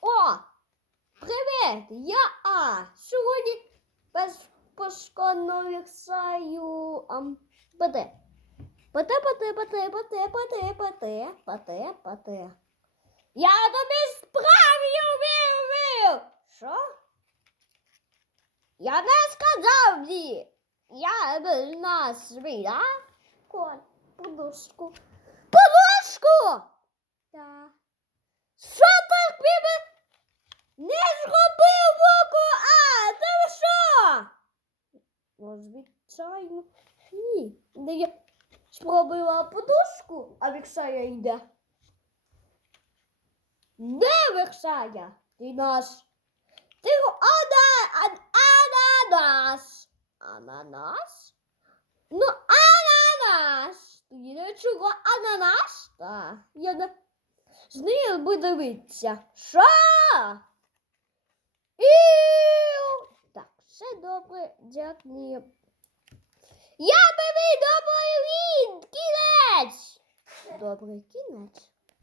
О! Привіт! Я А. Сьогодні безпошкодно віксаю ПТ. ПТ, ПТ, ПТ, ПТ, ПТ, ПТ, ПТ, ПТ. Я тобі вбив, вбив! Що? Я не сказав ні. Я без нас да? Коль, подушку. Подушку! Так. Що так тебе не зробив боку А? Та ви що? Ну, звичайно. Ні. Не я спробувала подушку, а Віксая йде. Де Віксая? Ти наш. Ти ана, ан, ананас. Ананас? Ну, ананас. Чого? Так, я не з нею би дивитися. Що? Іу! Так, все добре, дякую. Я би добрий він! Кінець! Добрий кінець.